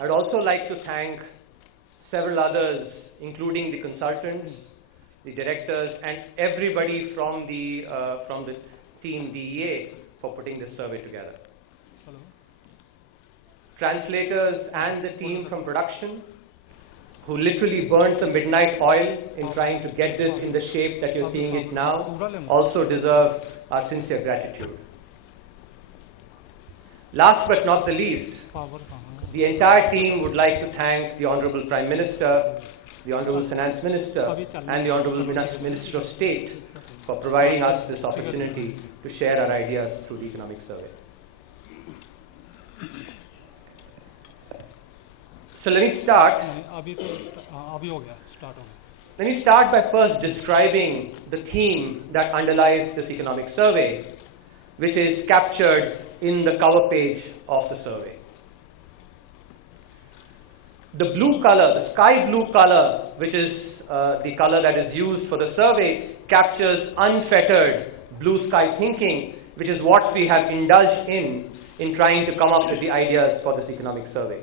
I'd also like to thank several others, including the consultants, the directors, and everybody from the team DEA for putting this survey together. Hello. Translators and the team from production, who literally burnt the midnight oil in trying to get this in the shape that you're seeing it now, also deserve our sincere gratitude. Last but not the least, the entire team would like to thank the Honorable Prime Minister, the Honorable Finance Minister, and the Honorable Minister of State for providing us this opportunity to share our ideas through the economic survey. So let me start. Let me start by first describing the theme that underlies this economic survey, which is captured in the cover page of the survey. The blue color, the sky blue color, which is the color that is used for the survey, captures unfettered blue sky thinking, which is what we have indulged in trying to come up with the ideas for this economic survey.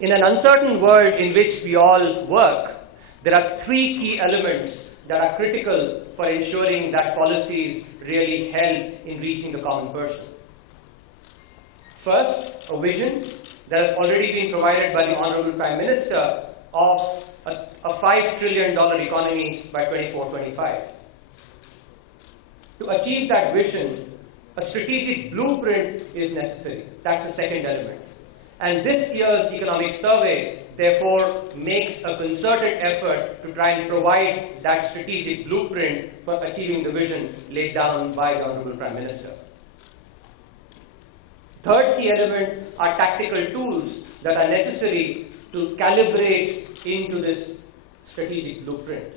In an uncertain world in which we all work, there are three key elements that are critical for ensuring that policies really help in reaching the common person. First, a vision that has already been provided by the Honorable Prime Minister of a $5 trillion economy by 2024-25. To achieve that vision, a strategic blueprint is necessary. That's the second element. And this year's economic survey, therefore, makes a concerted effort to try and provide that strategic blueprint for achieving the vision laid down by the Honorable Prime Minister. Third key element are tactical tools that are necessary to calibrate into this strategic blueprint.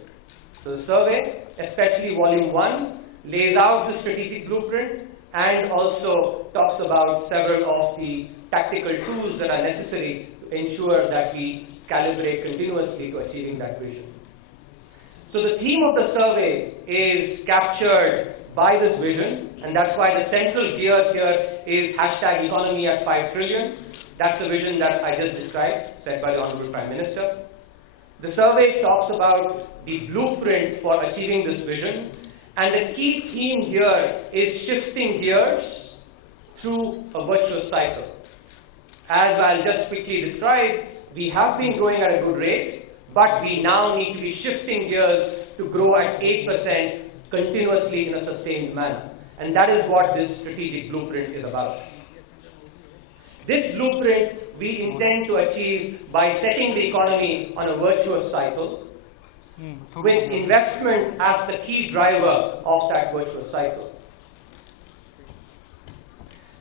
So the survey, especially volume 1, lays out the strategic blueprint and also talks about several of the tactical tools that are necessary to ensure that we calibrate continuously to achieving that vision. So the theme of the survey is captured by this vision, and that's why the central gear here is hashtag economy at 5 trillion. That's the vision that I just described, set by the Honorable Prime Minister. The survey talks about the blueprint for achieving this vision, and the key theme here is shifting gears through a virtuous cycle. As I'll just quickly describe, we have been growing at a good rate, but we now need to be shifting gears to grow at 8% continuously in a sustained manner. And that is what this strategic blueprint is about. This blueprint we intend to achieve by setting the economy on a virtuous cycle, with investment as the key driver of that virtuous cycle.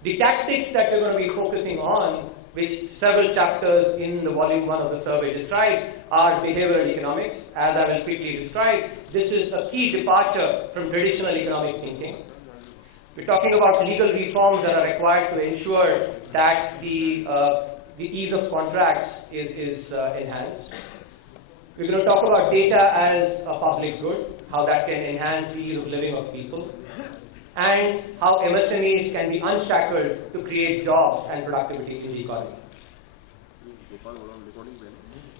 The tactics that we're going to be focusing on, which several chapters in the volume 1 of the survey describe, are behavioral economics. As I will quickly describe, this is a key departure from traditional economic thinking. We're talking about legal reforms that are required to ensure that the ease of contracts is enhanced. We're going to talk about data as a public good, how that can enhance the ease of living of people, and how MSMEs can be unshackled to create jobs and productivity in the economy.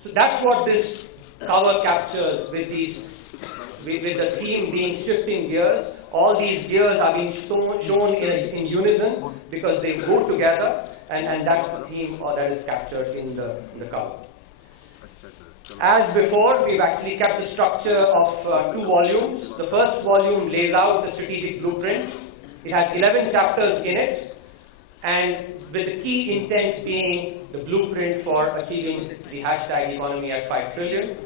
So that's what this cover captures with the theme being shifting gears. All these gears are being shown in unison because they go together, and that's the theme that is captured in the cover. As before, we've actually kept the structure of 2 volumes. The first volume lays out the strategic blueprint. It has 11 chapters in it, and with the key intent being the blueprint for achieving the hashtag economy at 5 trillion.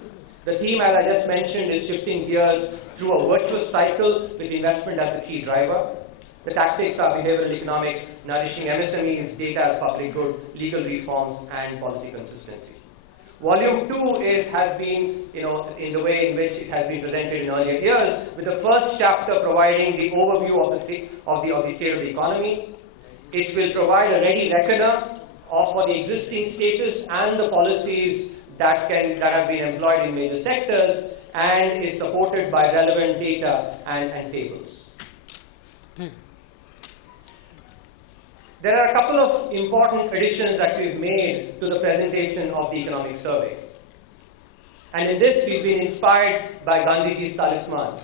The theme, as I just mentioned, is shifting gears through a virtuous cycle with investment as the key driver. The tactics are behavioral economics, nourishing MSMEs, data as public good, legal reforms, and policy consistency. Volume 2 has been, in the way in which it has been presented in earlier years, with the first chapter providing the overview of the state of the economy. It will provide a ready reckoner for the existing status and the policies that have been employed in major sectors, and is supported by relevant data and tables. there are a couple of important additions that we've made to the presentation of the economic survey. And in this, we've been inspired by Gandhiji's talisman.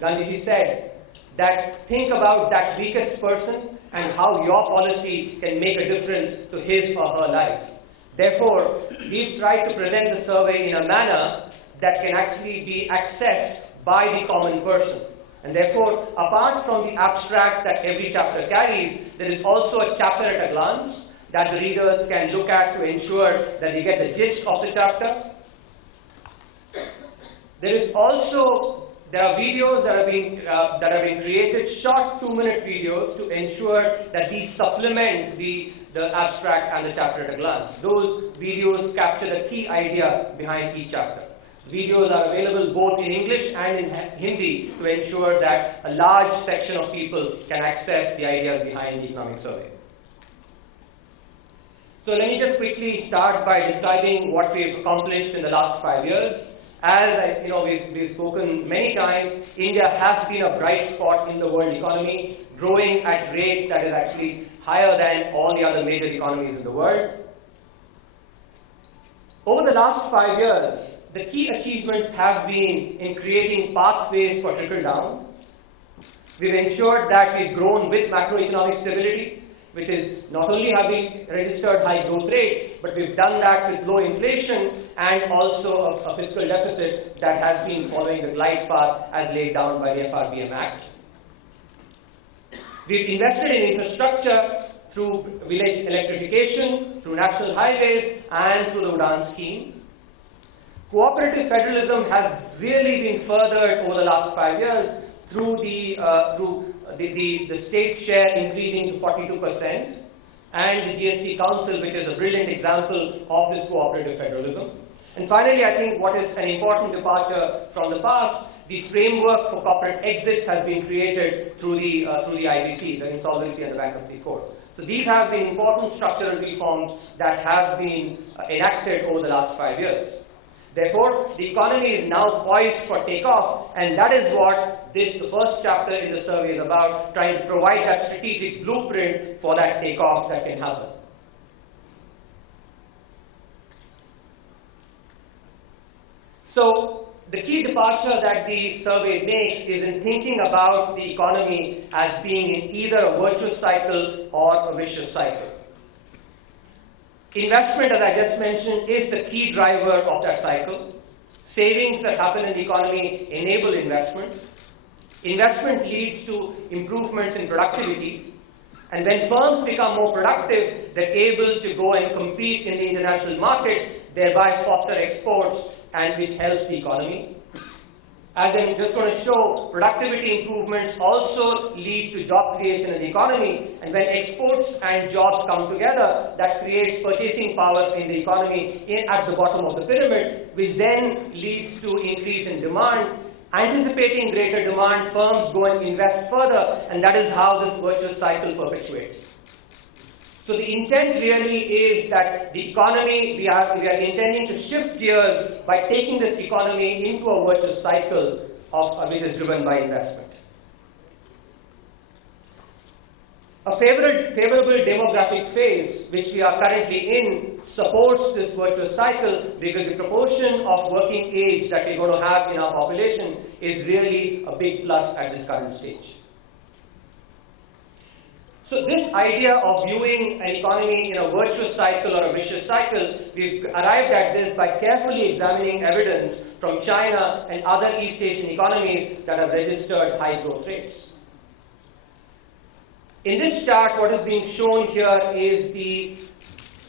Gandhiji said that think about that weakest person and how your policy can make a difference to his or her life. Therefore, we've tried to present the survey in a manner that can actually be accessed by the common person. And therefore, apart from the abstract that every chapter carries, there is also a chapter at a glance that the readers can look at to ensure that they get the gist of the chapter. There are videos that are being created, short 2-minute videos, to ensure that these supplement the abstract and the chapter at a glance. Those videos capture the key idea behind each chapter. Videos are available both in English and in Hindi to ensure that a large section of people can access the ideas behind the economic survey. So let me just quickly start by describing what we've accomplished in the last 5 years. As we've spoken many times, India has been a bright spot in the world economy, growing at rates that is actually higher than all the other major economies in the world. Over the last 5 years, the key achievements have been in creating pathways for trickle-down. We've ensured that we've grown with macroeconomic stability, which is not only have we registered high growth rates, but we've done that with low inflation and also a fiscal deficit that has been following the glide path as laid down by the FRBM Act. We've invested in infrastructure through village electrification, through national highways, and through the Udan scheme. Cooperative federalism has really been furthered over the last 5 years through the state share increasing to 42%, and the GST Council, which is a brilliant example of this cooperative federalism. And finally, I think what is an important departure from the past, the framework for corporate exits has been created through the IBC, the Insolvency and the Bankruptcy Code. So these have been important structural reforms that have been enacted over the last 5 years. Therefore, the economy is now poised for takeoff, and that is what the first chapter in the survey is about, trying to provide that strategic blueprint for that takeoff that can happen. So, the key departure that the survey makes is in thinking about the economy as being in either a virtuous cycle or a vicious cycle. Investment, as I just mentioned, is the key driver of that cycle. Savings that happen in the economy enable investment. Investment leads to improvements in productivity. And when firms become more productive, they're able to go and compete in the international markets, thereby foster exports, and which helps the economy. As I'm just going to show, productivity improvements also lead to job creation in the economy, and when exports and jobs come together, that creates purchasing power in the economy at the bottom of the pyramid, which then leads to increase in demand. Anticipating greater demand, firms go and invest further, and that is how this virtuous cycle perpetuates. So the intent really is that the economy, we are intending to shift gears by taking this economy into a virtuous cycle which is driven by investment. A favorable demographic phase, which we are currently in, supports this virtuous cycle because the proportion of working age that we're going to have in our population is really a big plus at this current stage. So this idea of viewing an economy in a virtuous cycle or a vicious cycle, we've arrived at this by carefully examining evidence from China and other East Asian economies that have registered high growth rates. In this chart, what is being shown here is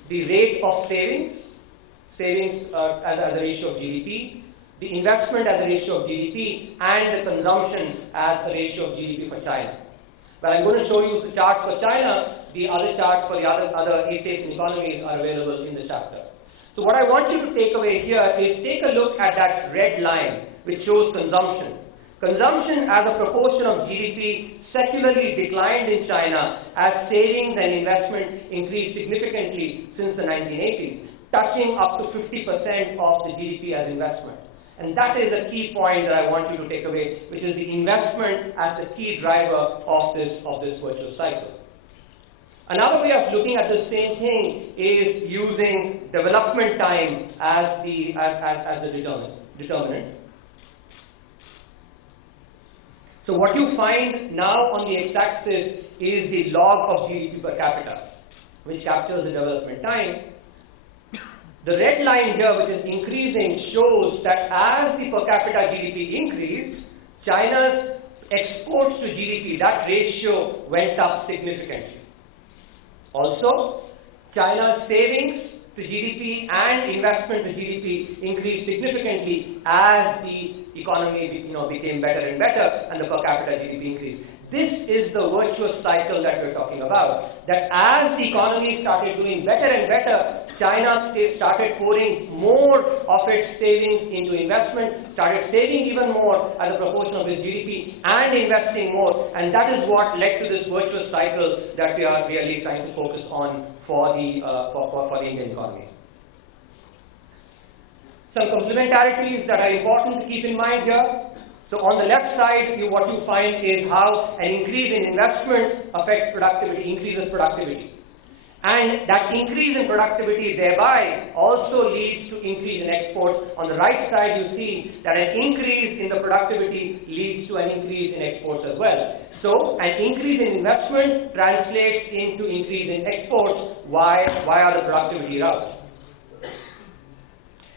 the rate of savings as a ratio of GDP, the investment as a ratio of GDP, and the consumption as a ratio of GDP for China. But I'm going to show you the chart for China. The other charts for the other East Asian economies are available in the chapter. So what I want you to take away here is take a look at that red line which shows consumption. Consumption as a proportion of GDP secularly declined in China as savings and investment increased significantly since the 1980s, touching up to 50% of the GDP as investment. And that is the key point that I want you to take away, which is the investment as the key driver of this virtuous cycle. Another way of looking at the same thing is using development time as the determinant. So what you find now on the x-axis is the log of GDP per capita, which captures the development time. The red line here, which is increasing, shows that as the per capita GDP increased, China's exports to GDP, that ratio went up significantly. Also, China's savings to GDP and investment to GDP increased significantly as the economy became better and better and the per capita GDP increased. This is the virtuous cycle that we're talking about. That as the economy started doing better and better, China started pouring more of its savings into investment, started saving even more as a proportion of its GDP and investing more, and that is what led to this virtuous cycle that we are really trying to focus on for the Indian economy. Some complementarities that are important to keep in mind here. So on the left side, what you find is how an increase in investment affects productivity, increases productivity. And that increase in productivity thereby also leads to increase in exports. On the right side, you see that an increase in the productivity leads to an increase in exports as well. So an increase in investment translates into increase in exports via the productivity route.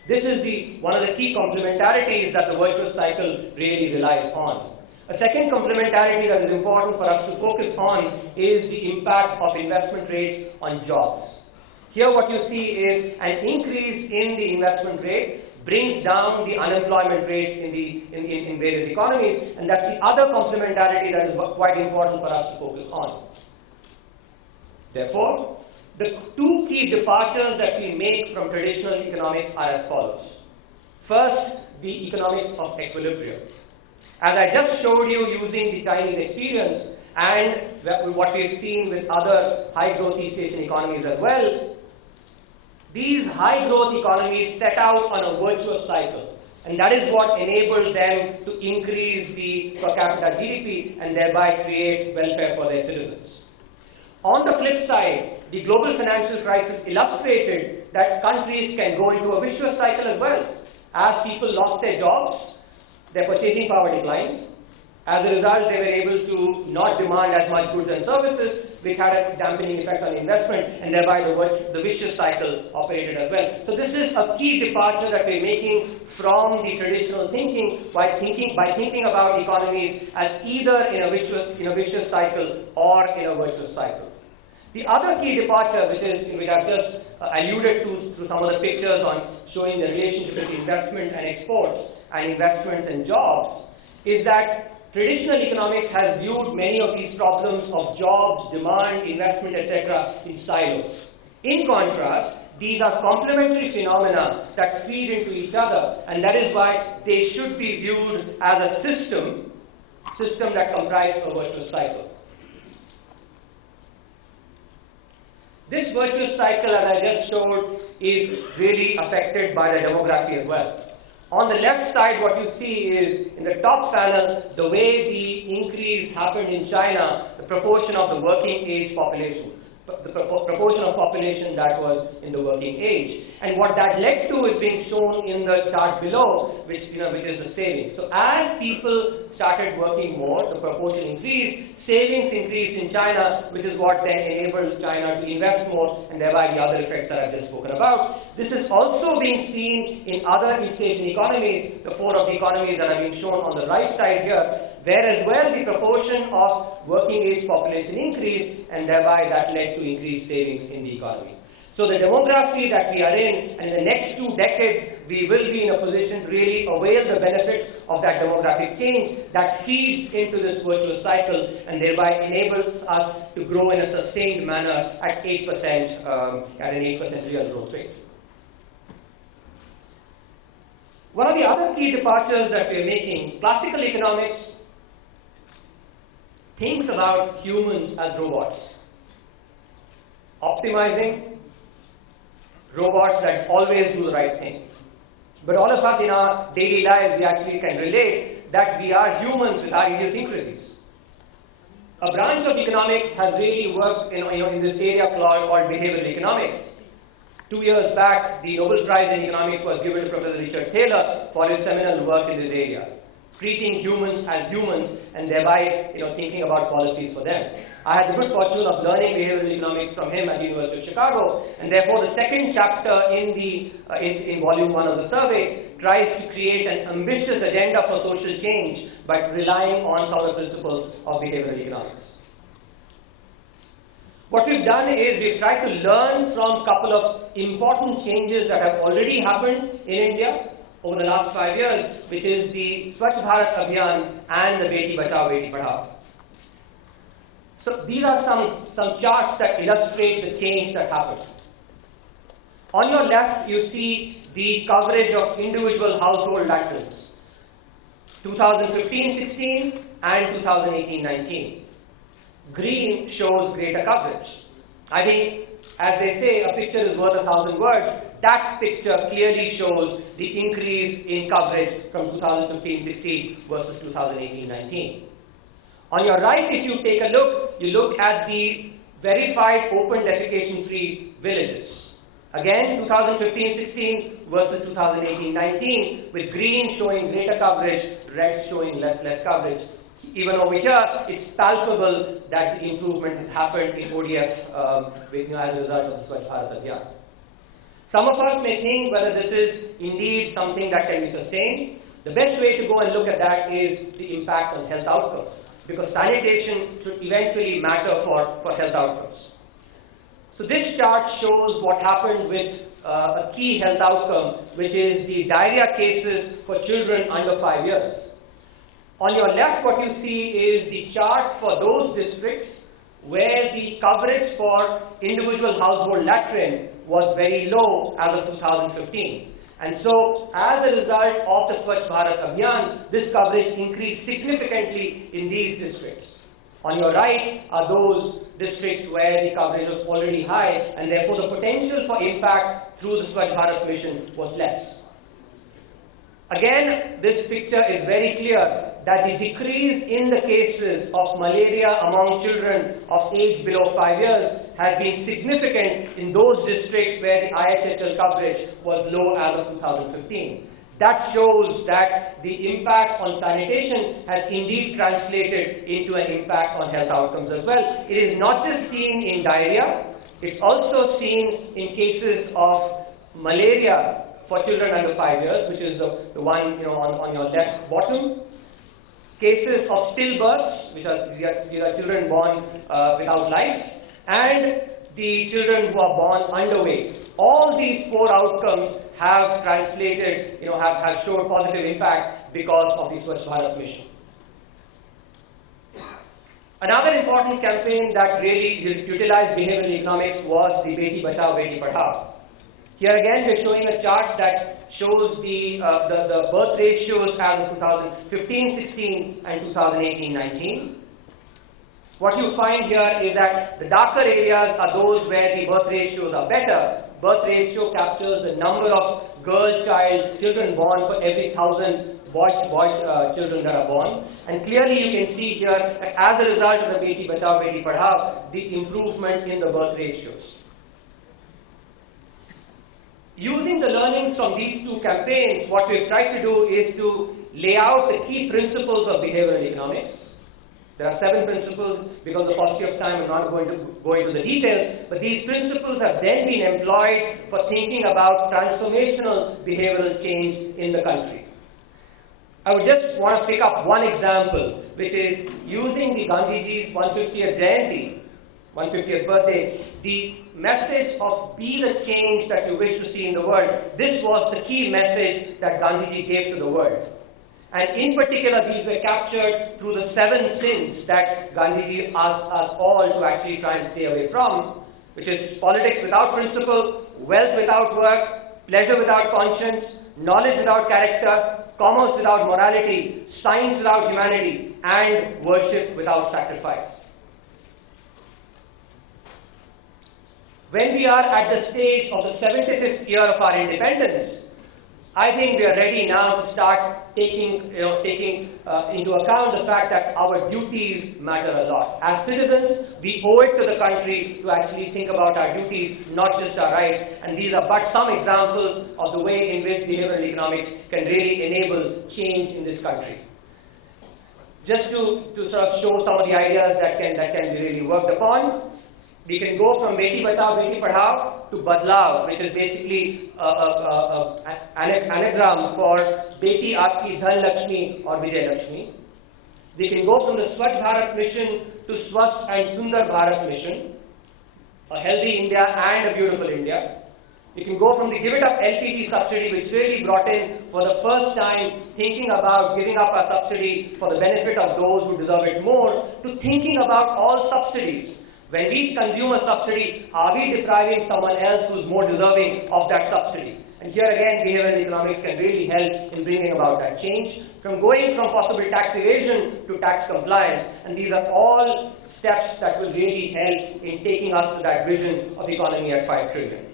This is one of the key complementarities that the virtuous cycle really relies on. A second complementarity that is important for us to focus on is the impact of investment rates on jobs. Here what you see is an increase in the investment rate brings down the unemployment rate in various economies, and that's the other complementarity that is quite important for us to focus on. Therefore, the two key departures that we make from traditional economics are as follows. First, the economics of equilibrium. As I just showed you using the Chinese experience and what we've seen with other high-growth East Asian economies as well, these high-growth economies set out on a virtuous cycle. And that is what enabled them to increase the per capita GDP and thereby create welfare for their citizens. On the flip side, the global financial crisis illustrated that countries can go into a vicious cycle as well. As people lost their jobs, their purchasing power declined. As a result, they were able to not demand as much goods and services, which had a dampening effect on investment, and thereby the vicious cycle operated as well. So this is a key departure that we're making from the traditional thinking by thinking about economies as either in a vicious cycle or in a virtuous cycle. The other key departure, which I've just alluded to through some of the pictures on showing the relationship between investment and exports and investments and jobs, is that traditional economics has viewed many of these problems of jobs, demand, investment, etc. in silos. In contrast, these are complementary phenomena that feed into each other, and that is why they should be viewed as a system that comprises a virtuous cycle. This virtuous cycle, as I just showed, is really affected by the demography as well. On the left side, what you see is, in the top panel, the way the increase happened in China, the proportion of the working age population, the proportion of population that was in the working age. And what that led to is being shown in the chart below, which is the savings. So as people started working more, the proportion increased, savings increased in China, which is what then enables China to invest more, and thereby the other effects that I've just spoken about. This is also being seen in other East Asian economies, the four of the economies that are being shown on the right side here, where as well the proportion of working age population increased, and thereby that led to increased savings in the economy. So the demography that we are in, and in the next 2 decades, we will be in a position to really avail the benefits of that demographic change that feeds into this virtuous cycle and thereby enables us to grow in a sustained manner at 8%, at an 8% real growth rate. One of the other key departures that we are making, classical economics thinks about humans as robots, optimizing robots that always do the right thing. But all of us in our daily lives, we actually can relate that we are humans with our idiosyncrasies. A branch of economics has really worked in this area called behavioral economics. 2 years back, the Nobel Prize in Economics was given to Professor Richard Taylor for his seminal work in this area, treating humans as humans and thereby thinking about policies for them. I had the good fortune of learning behavioral economics from him at the University of Chicago, and therefore the second chapter in volume 1 of the survey tries to create an ambitious agenda for social change by relying on some of the principles of behavioral economics. What we've done is we've tried to learn from a couple of important changes that have already happened in India over the last 5 years, which is the Swachh Bharat Abhiyan and the Beti Bachao, Beti Padhao. So these are some charts that illustrate the change that happened. On your left, you see the coverage of individual household latrines, 2015-16 and 2018-19. Green shows greater coverage. I think, as they say, a picture is worth 1,000 words. That picture clearly shows the increase in coverage from 2015-16 versus 2018-19. On your right, if you take a look, you look at the verified open defecation-free villages. Again, 2015-16 versus 2018-19, with green showing greater coverage, red showing less coverage. Even over here, it's palpable that the improvement has happened in ODF as a result of the Swachh Bharat Abhiyan. Some of us may think whether this is indeed something that can be sustained. The best way to go and look at that is the impact on health outcomes, because sanitation should eventually matter for health outcomes. So this chart shows what happened with a key health outcome, which is the diarrhea cases for children under 5 years. On your left, what you see is the chart for those districts where the coverage for individual household latrine was very low as of 2015. And so, as a result of the Swachh Bharat Abhiyan, this coverage increased significantly in these districts. On your right are those districts where the coverage was already high, and therefore the potential for impact through the Swachh Bharat mission was less. Again, this picture is very clear that the decrease in the cases of malaria among children of age below 5 years has been significant in those districts where the IHHL coverage was low as of 2015. That shows that the impact on sanitation has indeed translated into an impact on health outcomes as well. It is not just seen in diarrhea, it's also seen in cases of malaria for children under 5 years, which is the one on your left bottom. Cases of stillbirths, which are these are children born without life, and the children who are born underweight. All these 4 outcomes have translated, have showed positive impact because of the Swachh Bharat mission. Another important campaign that really utilized behavioral economics was the Beti Bachao, Beti Padhao. Here again, we're showing a chart that shows the birth ratios as of 2015-16 and 2018-19. What you find here is that the darker areas are those where the birth ratios are better. Birth ratio captures the number of children born for every 1,000 children that are born. And clearly you can see here that as a result of the Beti Bachao, Beti Padhao, the improvement in the birth ratios. Using the learnings from these 2 campaigns, what we've tried to do is to lay out the key principles of behavioral economics. There are 7 principles. Because of the paucity of time, I'm not going to go into the details, but these principles have then been employed for thinking about transformational behavioral change in the country. I would just want to pick up one example, which is using the Gandhiji's 150th Jayanti, 150th birthday, the message of be the change that you wish to see in the world. This was the key message that Gandhiji gave to the world. And in particular, these were captured through the 7 sins that Gandhiji asked us all to actually try and stay away from, which is politics without principle, wealth without work, pleasure without conscience, knowledge without character, commerce without morality, science without humanity, and worship without sacrifice. When we are at the stage of the 75th year of our independence, I think we are ready now to start taking into account the fact that our duties matter a lot. As citizens, we owe it to the country to actually think about our duties, not just our rights. And these are but some examples of the way in which behavioral economics can really enable change in this country. Just to sort of show some of the ideas that can be really worked upon, we can go from Beti Bachao, Beti Padhao to Badlao, which is basically an anagram for Beti Aapki Dhan Lakshmi or Vijay Lakshmi. We can go from the Swachh Bharat mission to Swasth and Sundar Bharat mission, a healthy India and a beautiful India. You can go from the Give It Up LPG subsidy, which really brought in for the first time thinking about giving up a subsidy for the benefit of those who deserve it more, to thinking about all subsidies. When we consume a subsidy, are we depriving someone else who's more deserving of that subsidy? And here again, behavioral economics can really help in bringing about that change. From going from possible tax evasion to tax compliance, and these are all steps that will really help in taking us to that vision of economy at 5 trillion.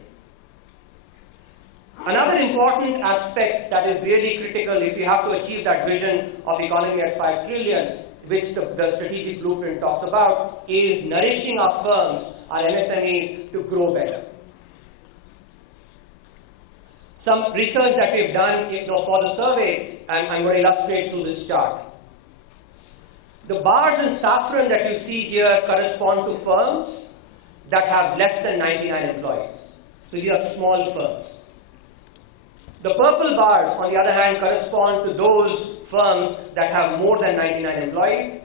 Another important aspect that is really critical if you have to achieve that vision of economy at 5 trillion, which the strategic blueprint talks about, is nourishing our firms, our MSMEs, to grow better. Some research that we've done for the survey, and I'm going to illustrate through this chart. The bars in saffron that you see here correspond to firms that have less than 99 employees. So these are small firms. The purple bars, on the other hand, correspond to those firms that have more than 99 employees.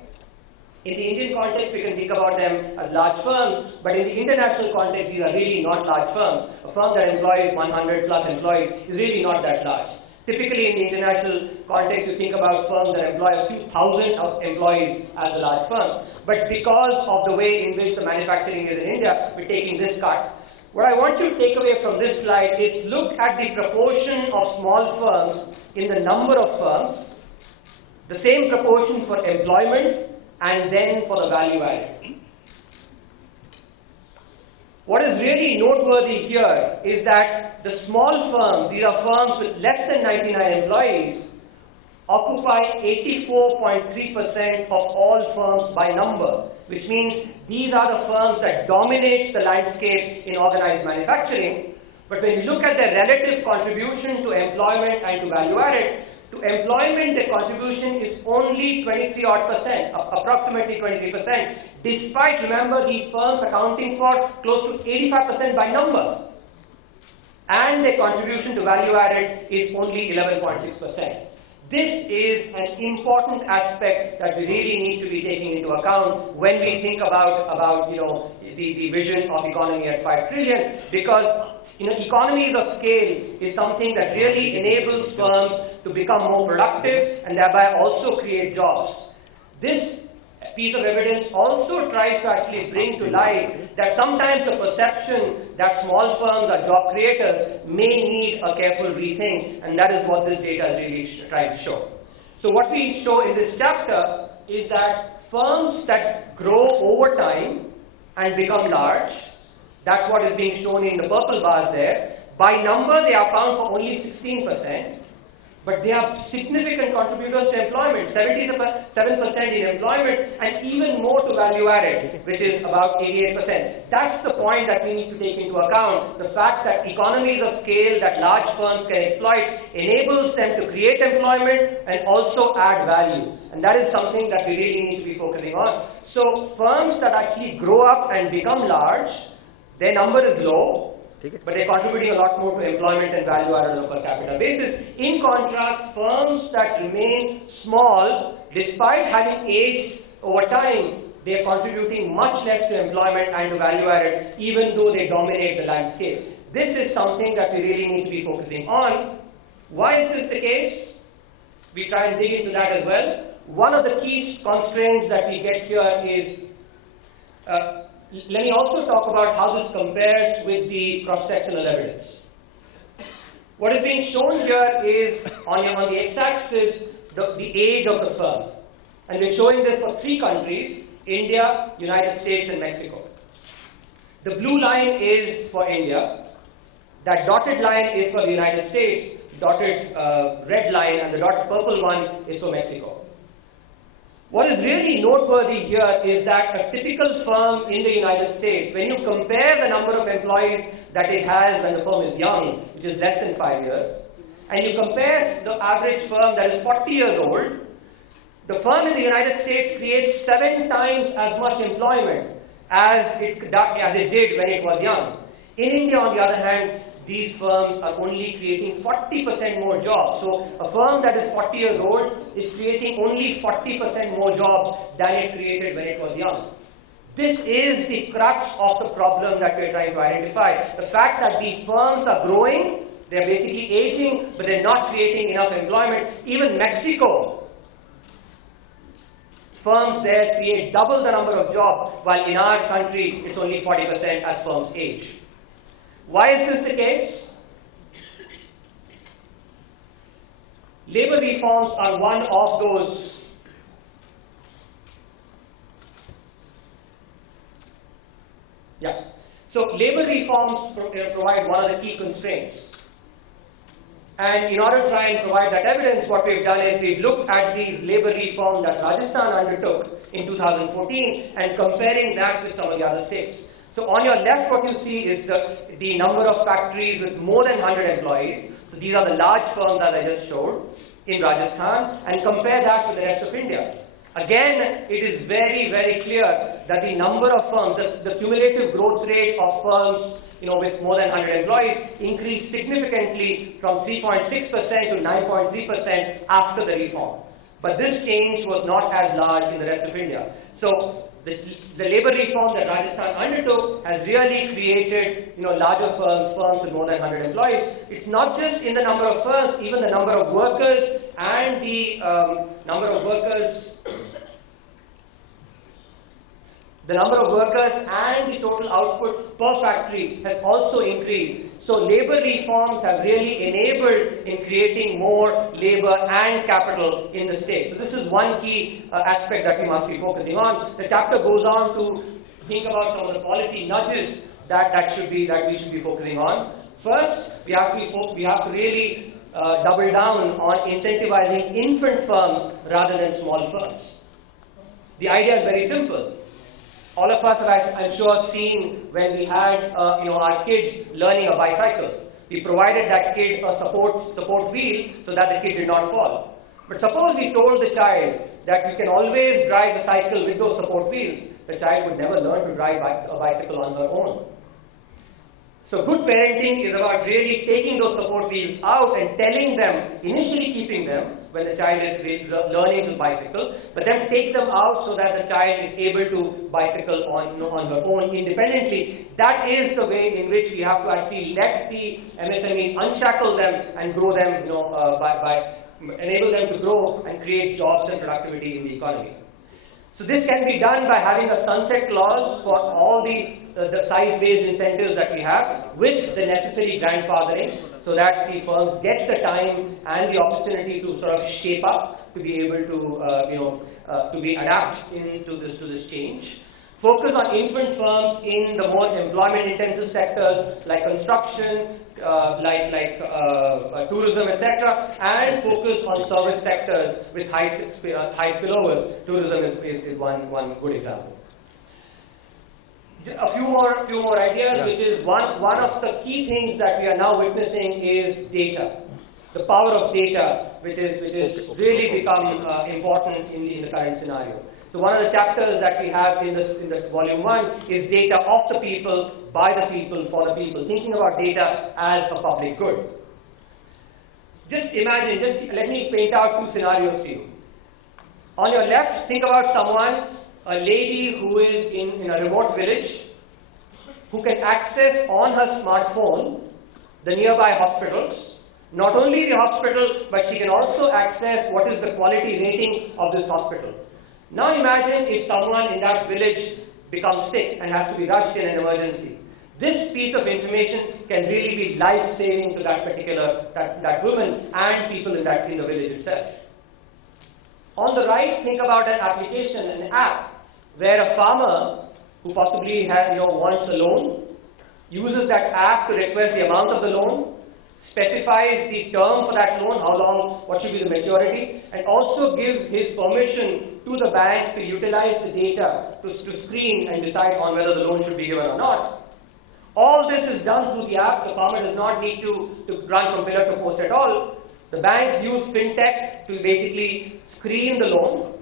In the Indian context, we can think about them as large firms, but in the international context, these are really not large firms. A firm that employs 100 plus employees is really not that large. Typically, in the international context, you think about firms that employ a few thousand of employees as a large firm. But because of the way in which the manufacturing is in India, we're taking this cut. What I want you to take away from this slide is look at the proportion of small firms in the number of firms, the same proportion for employment, and then for the value added. What is really noteworthy here is that the small firms, these are firms with less than 99 employees, occupy 84.3% of all firms by number, which means these are the firms that dominate the landscape in organized manufacturing. But when you look at their relative contribution to employment and to value added, to employment their contribution is only 23%, approximately 23%, despite, remember, these firms accounting for close to 85% by number. And their contribution to value added is only 11.6%. This is an important aspect that we really need to be taking into account when we think about the vision of economy at 5 trillion, because economies of scale is something that really enables firms to become more productive and thereby also create jobs. This piece of evidence also tries to actually bring to light that sometimes the perception that small firms are job creators may need a careful rethink, and that is what this data is really trying to show. So what we show in this chapter is that firms that grow over time and become large, that's what is being shown in the purple bars there. By number, they account for only 16%. But they are significant contributors to employment, 77% in employment, and even more to value added, which is about 88%. That's the point that we need to take into account. The fact that economies of scale that large firms can exploit enables them to create employment and also add value. And that is something that we really need to be focusing on. So firms that actually grow up and become large, their number is low, but they're contributing a lot more to employment and value added on a per capita basis. In contrast, firms that remain small, despite having aged over time, they're contributing much less to employment and to value added, even though they dominate the landscape. This is something that we really need to be focusing on. Why is this the case? We try and dig into that as well. One of the key constraints that we get here is let me also talk about how this compares with the cross-sectional evidence. What is being shown here is, on the x-axis, the age of the firm. And we're showing this for 3 countries, India, United States, and Mexico. The blue line is for India. That dotted line is for the United States. Dotted red line and the dotted purple one is for Mexico. What is really noteworthy here is that a typical firm in the United States, when you compare the number of employees that it has when the firm is young, which is less than 5 years, and you compare the average firm that is 40 years old, the firm in the United States creates 7 times as much employment as it did when it was young. In India, on the other hand, these firms are only creating 40% more jobs. So a firm that is 40 years old is creating only 40% more jobs than it created when it was young. This is the crux of the problem that we're trying to identify. The fact that these firms are growing, they're basically aging, but they're not creating enough employment. Even Mexico, firms there create double the number of jobs, while in our country it's only 40% as firms age. Why is this the case? Labor reforms are one of those So labor reforms provide one of the key constraints. And in order to try and provide that evidence, what we've done is we've looked at these labor reforms that Rajasthan undertook in 2014 and comparing that with some of the other states. So on your left, what you see is the number of factories with more than 100 employees. So these are the large firms that I just showed in Rajasthan, and compare that with the rest of India. Again, it is very, very clear that the number of firms, the cumulative growth rate of firms, with more than 100 employees increased significantly from 3.6% to 9.3% after the reform. But this change was not as large in the rest of India. So the labor reform that Rajasthan undertook has really created, larger firms with more than 100 employees. It's not just in the number of firms, even the number of workers and the total output per factory has also increased. So labor reforms have really enabled in creating more labor and capital in the state. So this is one key aspect that we must be focusing on. The chapter goes on to think about some of the policy nudges that we should be focusing on. First, we have to really double down on incentivizing infant firms rather than small firms. The idea is very simple. All of us have, I'm sure, seen when we had our kids learning a bicycle. We provided that kid a support wheel so that the kid did not fall. But suppose we told the child that you can always drive a cycle with those support wheels, the child would never learn to drive a bicycle on her own. So good parenting is about really taking those support wheels out and telling them, initially keeping them when the child is learning to bicycle, but then take them out so that the child is able to bicycle on her own independently. That is the way in which we have to actually let the MSMEs unshackle them and grow them, by enable them to grow and create jobs and productivity in the economy. So this can be done by having a sunset clause for all the size-based incentives that we have, with the necessary grandfathering, so that the firms get the time and the opportunity to sort of shape up, to be able to adapt into this change. Focus on infant firms in the more employment-intensive sectors like construction, tourism, etc., and focus on service sectors with high spillovers. Tourism is one good example. A few more ideas, which is one of the key things that we are now witnessing is data. The power of data, which is really become important in the current scenario. So one of the chapters that we have in this volume 1 is data of the people, by the people, for the people, thinking about data as a public good. Just imagine, let me paint out 2 scenarios to you. On your left, think about someone, a lady who is in a remote village, who can access on her smartphone the nearby hospitals. Not only the hospital, but she can also access what is the quality rating of this hospital. Now imagine if someone in that village becomes sick and has to be rushed in an emergency. This piece of information can really be life-saving to that particular that woman and people in the village itself. On the right, think about an application, an app, where a farmer who possibly wants a loan, uses that app to request the amount of the loan, specifies the term for that loan, how long, what should be the maturity, and also gives his permission to the bank to utilize the data to screen and decide on whether the loan should be given or not. All this is done through the app. The farmer does not need to run from pillar to post at all. The banks use fintech to basically screen the loan.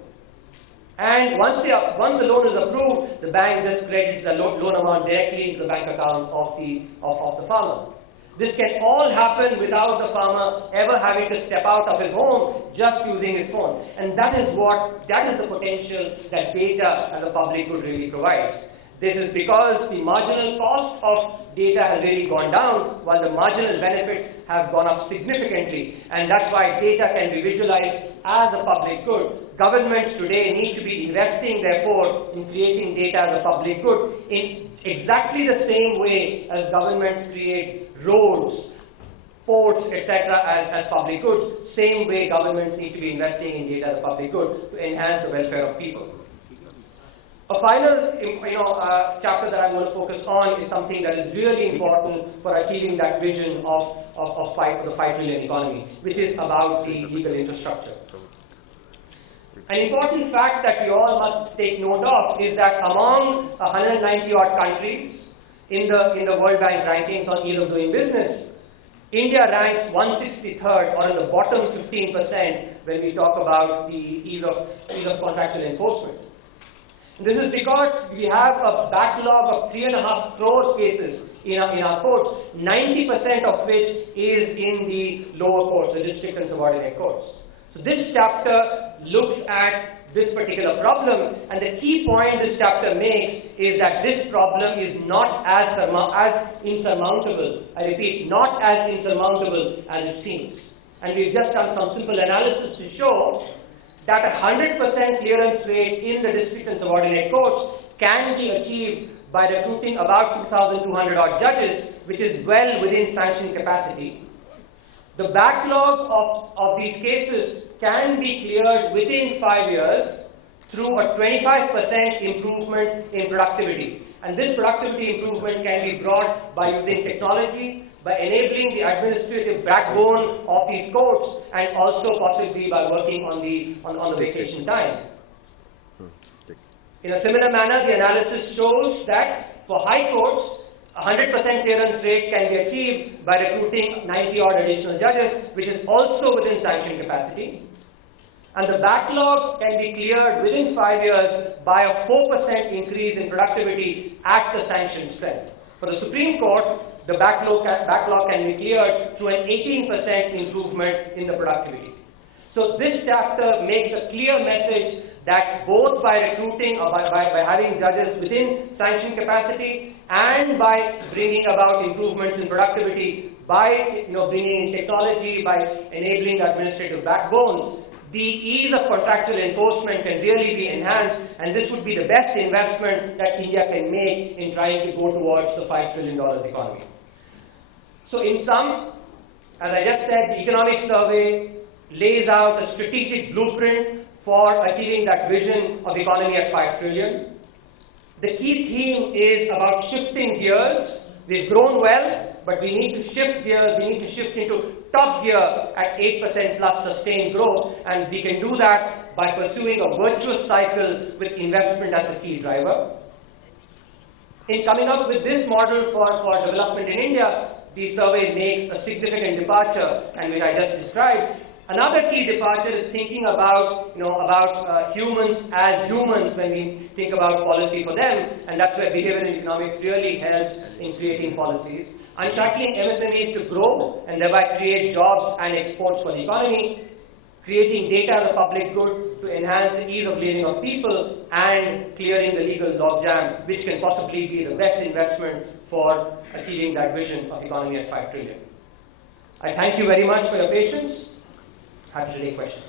And once the loan is approved, the bank just credits the loan amount directly into the bank account of the farmer. This can all happen without the farmer ever having to step out of his home, just using his phone. And that is the potential that data as a public good really provides. This is because the marginal cost of data has really gone down, while the marginal benefits have gone up significantly. And that's why data can be visualized as a public good. Governments today need to be investing, therefore, in creating data as a public good in exactly the same way as governments create roads, ports, etc. as public goods. Same way governments need to be investing in data as a public good to enhance the welfare of people. A final chapter that I'm going to focus on is something that is really important for achieving that vision of the 5 trillion economy, which is about the legal infrastructure. An important fact that we all must take note of is that among 190 odd countries in the World Bank rankings on ease of doing business, India ranks 163rd, or in the bottom 15% when we talk about the ease of contractual enforcement. This is because we have a backlog of 3.5 crore cases in our courts, 90% of which is in the lower courts, the district and subordinate courts. So this chapter looks at this particular problem, and the key point this chapter makes is that this problem is not as insurmountable. I repeat, not as insurmountable as it seems. And we've just done some simple analysis to show that a 100% clearance rate in the district and subordinate courts can be achieved by recruiting about 2,200 odd judges, which is well within sanction capacity. The backlog of these cases can be cleared within 5 years through a 25% improvement in productivity. And this productivity improvement can be brought by using technology, by enabling the administrative backbone of these courts, and also possibly by working on the vacation time. In a similar manner, the analysis shows that for high courts, 100% clearance rate can be achieved by recruiting 90 odd additional judges, which is also within sanction capacity. And the backlog can be cleared within 5 years by a 4% increase in productivity at the sanction strength. For the Supreme Court, the backlog can be cleared through an 18% improvement in the productivity. So this chapter makes a clear message that both by recruiting or by having judges within sanction capacity and by bringing about improvements in productivity, by bringing in technology, by enabling the administrative backbone, the ease of contractual enforcement can really be enhanced, and this would be the best investment that India can make in trying to go towards the $5 trillion economy. So in sum, as I just said, the economic survey lays out a strategic blueprint for achieving that vision of economy at 5 trillion. The key theme is about shifting gears. We've grown well, but we need to shift gears. We need to shift into top gear at 8% plus sustained growth, and we can do that by pursuing a virtuous cycle with investment as a key driver. In coming up with this model for development in India, the survey makes a significant departure, and which I just described. Another key departure is thinking about humans as humans when we think about policy for them, and that's where behavioral economics really helps in creating policies. Unshackling MSMEs to grow and thereby create jobs and exports for the economy, creating data as a public good to enhance the ease of living of people, and clearing the legal logjam, which can possibly be the best investment for achieving that vision of economy at 5 trillion. I thank you very much for your patience. Happy to take questions.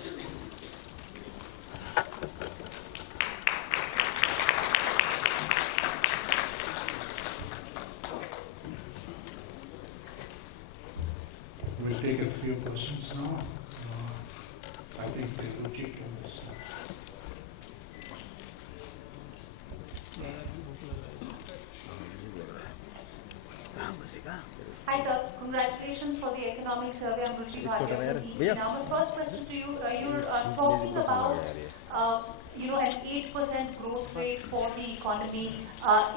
We'll take a few questions now. I think they will kick in this. Hi sir, congratulations for the economic survey. I'm Ruchi Bhatia from EC. Now my first question to you, you're talking about an 8% growth rate for the economy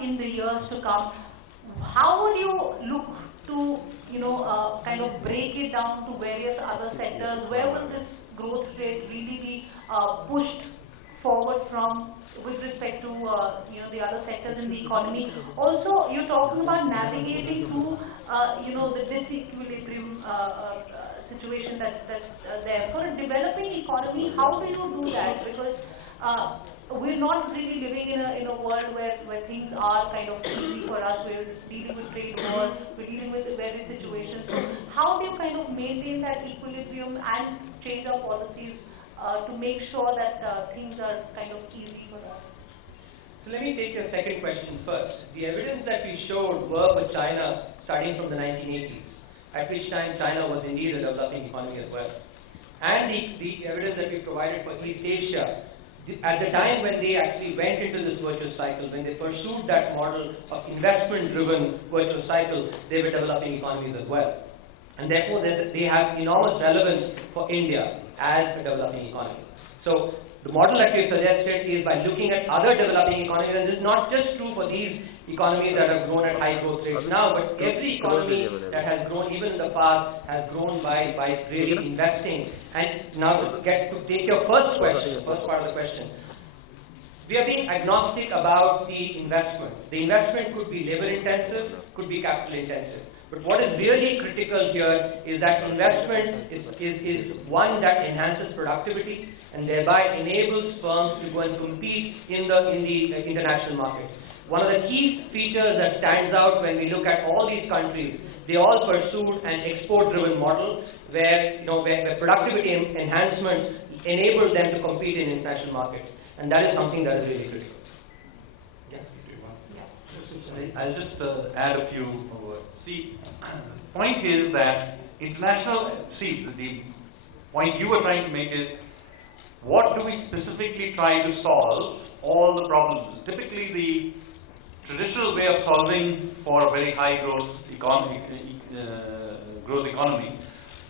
in the years to come. How would you look to kind of break it down to various other sectors? Where will this growth rate really be pushed forward from with respect to the other sectors in the economy? Also, you're talking about navigating through the disequilibrium situation that's there. For a developing economy, how do you do that? Because we're not really living in a world where things are kind of easy for us. We're dealing with trade wars, we're dealing with various situations. So how do you kind of maintain that equilibrium and change our policies to make sure that things are kind of easy for us? So let me take your second question first. The evidence that we showed were for China starting from the 1980s, at which time China was indeed a developing economy as well. And the evidence that we provided for East Asia, at the time when they actually went into this virtuous cycle, when they pursued that model of investment-driven virtuous cycle, they were developing economies as well. And therefore, they have enormous relevance for India as a developing economy. So, the model that we suggested is by looking at other developing economies, and this is not just true for these economies that have grown at high growth rates now, but every economy that has grown even in the past has grown by really investing. And now to take your first question, first part of the question. We are being agnostic about the investment. The investment could be labor intensive, could be capital intensive. But what is really critical here is that investment is one that enhances productivity and thereby enables firms to go and compete in the international market. One of the key features that stands out when we look at all these countries, they all pursued an export-driven model where productivity enhancement enables them to compete in international markets, and that is something that is really critical. I'll just add a few words. See, the point is that the point you were trying to make is, what do we specifically try to solve all the problems? Typically, the traditional way of solving for a very high growth economy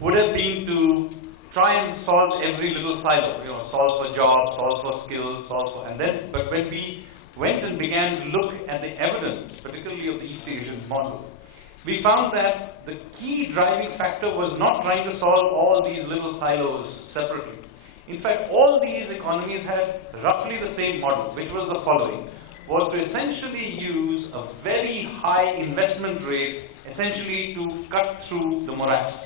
would have been to try and solve every little silo. Solve for jobs, solve for skills, but when we went and began to look at the evidence, particularly of the East Asian model, we found that the key driving factor was not trying to solve all these little silos separately. In fact, all these economies had roughly the same model, which was the following, was to essentially use a very high investment rate, essentially to cut through the morass,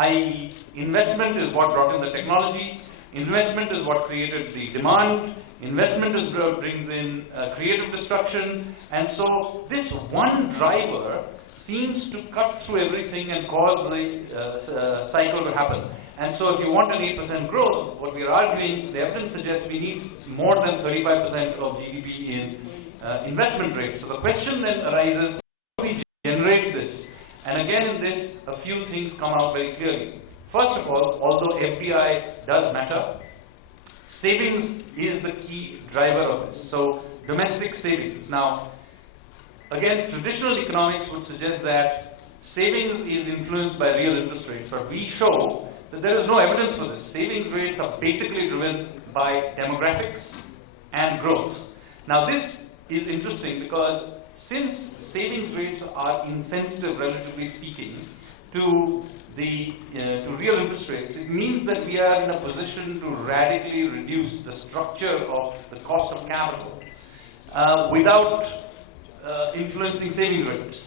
i.e. investment is what brought in the technology, investment is what created the demand, investment is what brings in creative destruction, and so this one driver seems to cut through everything and cause the cycle to happen. And so if you want an 8% growth, what we are arguing, the evidence suggests we need more than 35% of GDP in investment rate. So the question then arises, how do we generate this? And again in this, a few things come out very clearly. First of all, although FDI does matter, savings is the key driver of this. So domestic savings. Now, again, traditional economics would suggest that savings is influenced by real interest rates, but we show that there is no evidence for this. Savings rates are basically driven by demographics and growth. Now, this is interesting because since savings rates are insensitive, relatively speaking, to real interest rates, it means that we are in a position to radically reduce the structure of the cost of capital without influencing saving rates.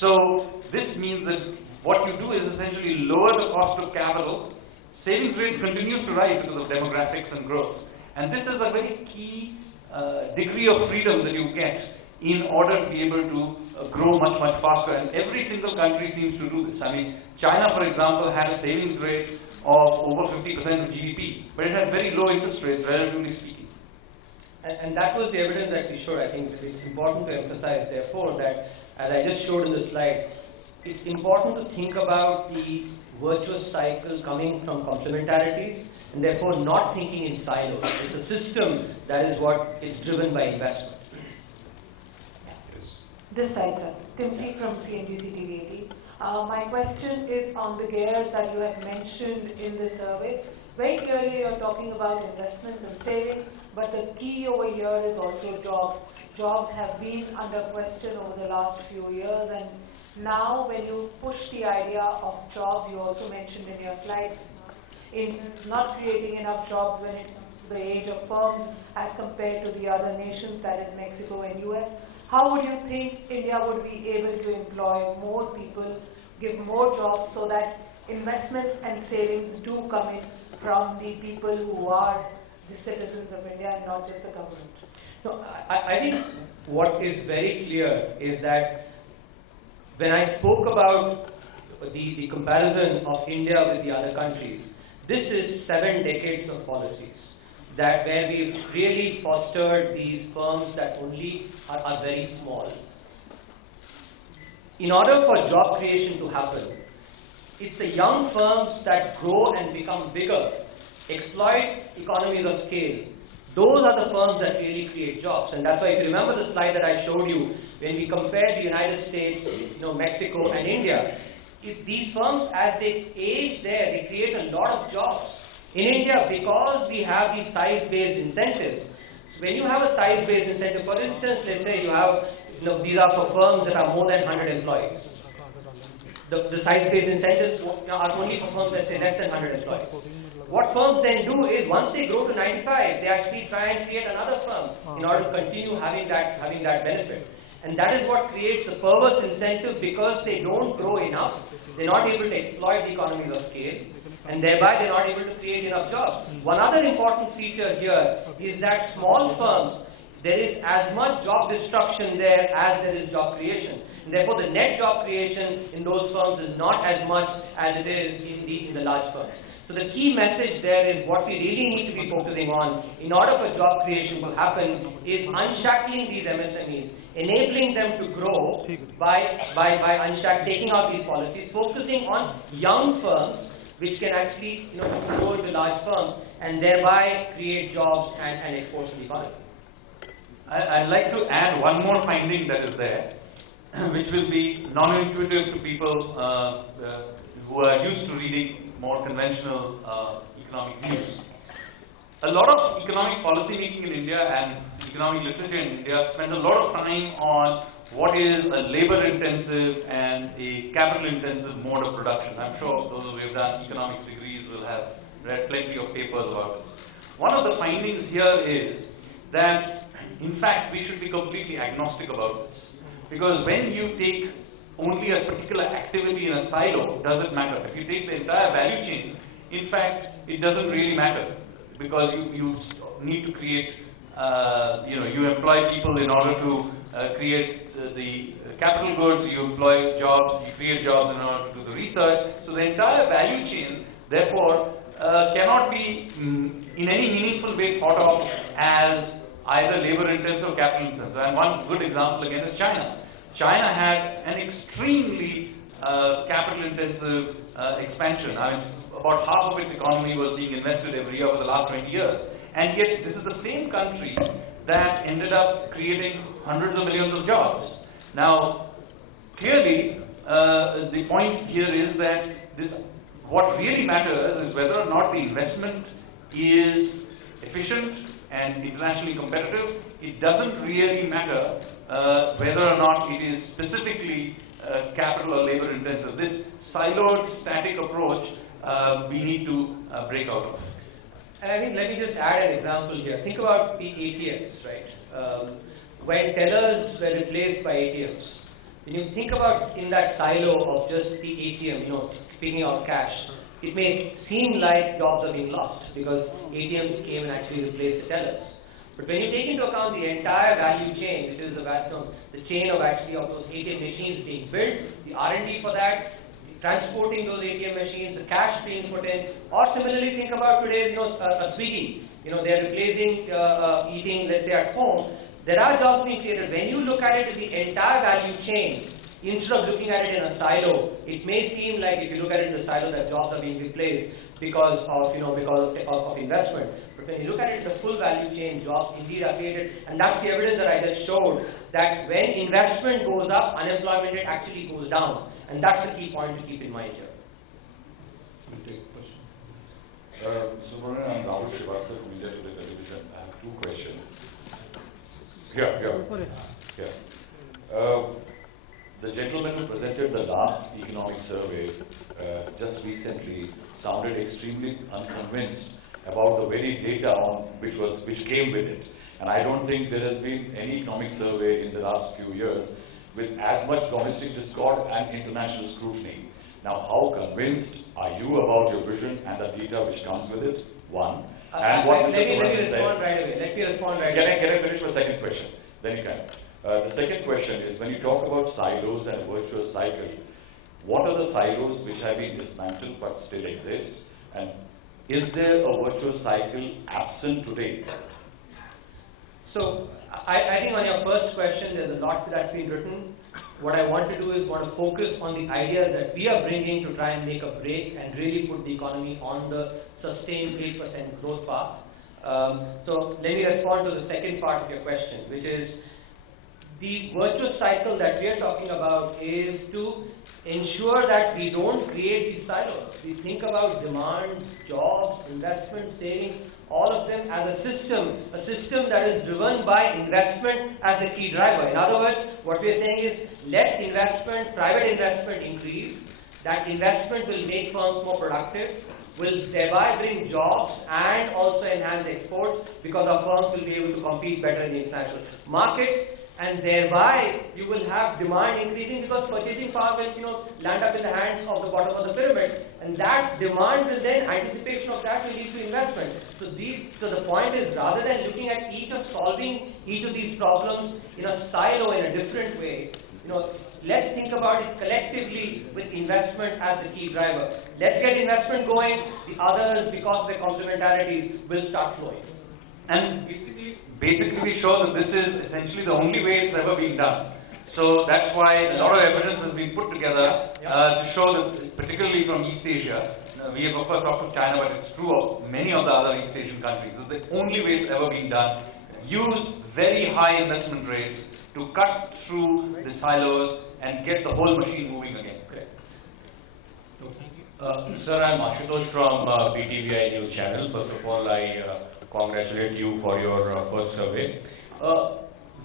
So this means that what you do is essentially lower the cost of capital. Savings rates continue to rise because of demographics and growth. And this is a very key degree of freedom that you get in order to be able to grow much, much faster. And every single country seems to do this. I mean, China, for example, had a savings rate of over 50% of GDP, but it had very low interest rates, relatively speaking. And that was the evidence that we showed. I think it's important to emphasize, therefore, that as I just showed in the slide, it's important to think about the virtuous cycle coming from complementarities, and therefore not thinking in silos. It's a system that is what is driven by investment. This side, sir. Timothy from CNBC TV 18. My question is on the gears that you have mentioned in the survey. Very clearly you're talking about investments and savings, but the key over here is also jobs. Jobs have been under question over the last few years, and now when you push the idea of jobs, you also mentioned in your slides, in not creating enough jobs when it's the age of firms as compared to the other nations, that is Mexico and US. How would you think India would be able to employ more people, give more jobs so that investments and savings do come in from the people who are the citizens of India and not just the government? So I think what is very clear is that when I spoke about the comparison of India with the other countries, this is 7 decades of policies that where we've really fostered these firms that only are very small. In order for job creation to happen, it's the young firms that grow and become bigger, exploit economies of scale. Those are the firms that really create jobs, and that's why if you remember the slide that I showed you, when we compared the United States, Mexico and India, if these firms as they age there, they create a lot of jobs. In India, because we have these size-based incentives, when you have a size-based incentive, for instance, let's say you have, these are for firms that are more than 100 employees. The size-based incentives are only for firms that say less than 100 employees. What firms then do is, once they grow to 95, they actually try and create another firm in order to continue having that benefit. And that is what creates the perverse incentive, because they don't grow enough, they're not able to exploit the economies of scale, and thereby they're not able to create enough jobs. One other important feature here is that small firms, there is as much job destruction there as there is job creation. And therefore the net job creation in those firms is not as much as it is in the large firms. So the key message there is what we really need to be focusing on in order for job creation to happen is unshackling these MSMEs, enabling them to grow by taking out these policies, focusing on young firms which can actually grow into large firms and thereby create jobs and export to the economy. I'd like to add one more finding that is there, which will be non-intuitive to people who are used to reading more conventional economic news. A lot of economic policy making in India and economic literature in India spend a lot of time on what is a labor-intensive and a capital-intensive mode of production. I'm sure those who have done economics degrees will have read plenty of papers about it. One of the findings here is that, in fact, we should be completely agnostic about this. Because when you take only a particular activity in a silo, does it matter? If you take the entire value chain, in fact, it doesn't really matter, because you need to create, you employ people in order to create the capital goods, you employ jobs, you create jobs in order to do the research. So the entire value chain, therefore, cannot be in any meaningful way thought of as either labor-intensive or capital-intensive. And one good example again is China. China had an extremely capital-intensive expansion. I mean, about half of its economy was being invested every year for the last 20 years. And yet, this is the same country that ended up creating hundreds of millions of jobs. Now, clearly, the point here is that what really matters is whether or not the investment is efficient and internationally competitive. It doesn't really matter whether or not it is specifically capital or labor intensive. This siloed, static approach we need to break out of. And I think let me just add an example here. Think about the ATMs, right? When tellers were replaced by ATMs, when you think about in that silo of just the ATM, picking out cash, it may seem like jobs are being lost because ATMs came and actually replaced the tellers. But when you take into account the entire value chain, which is the chain of those ATM machines being built, the R&D for that, transporting those ATM machines, the cash being put in, or similarly think about today, a Swiggy, they're replacing eating, let's say, at home. There are jobs being created. When you look at it in the entire value chain, instead of looking at it in a silo, it may seem like if you look at it in a silo that jobs are being replaced because of investment. But when you look at it in the full value chain, jobs indeed are created, and that's the evidence that I just showed, that when investment goes up, unemployment rate actually goes down, and that's the key point to keep in mind here. We'll take a question. Subramanian, I'm Rahul Srivastava from India Today Television. I have two questions. Yeah. The gentleman who presented the last economic survey just recently sounded extremely unconvinced about the very data which came with it. And I don't think there has been any economic survey in the last few years with as much domestic discord and international scrutiny. Now, how convinced are you about your vision and the data which comes with it? One. And what let me respond right away. Can I finish my second question? Then you can. The second question is, when you talk about silos and a virtuous cycle, what are the silos which have been dismantled but still exist? And is there a virtuous cycle absent today? So, I think on your first question, there's a lot that's been written. What I want to do is focus on the ideas that we are bringing to try and make a break and really put the economy on the sustained 8% growth path. So let me respond to the second part of your question, which is the virtuous cycle that we are talking about is to ensure that we don't create these silos. We think about demand, jobs, investment, savings, all of them as a system that is driven by investment as a key driver. In other words, what we are saying is, let investment, private investment increase. That investment will make firms more productive, will thereby bring jobs and also enhance exports, because our firms will be able to compete better in the international market. And thereby, you will have demand increasing because purchasing power will, land up in the hands of the bottom of the pyramid. And that demand will then, anticipation of that will lead to investment. So the point is, rather than looking at solving each of these problems in a silo in a different way, let's think about it collectively with investment as the key driver. Let's get investment going. The others, because of their complementarities, will start flowing. And basically we show that this is essentially the only way it's ever been done. So that's why a lot of evidence has been put together to show that, particularly from East Asia, we have of course talked of China, but it's true of many of the other East Asian countries. It's the only way it's ever been done. Use very high investment rates to cut through the silos and get the whole machine moving again. Sir, I'm Ashutosh from BTVI News Channel. First of all, I congratulate you for your first survey.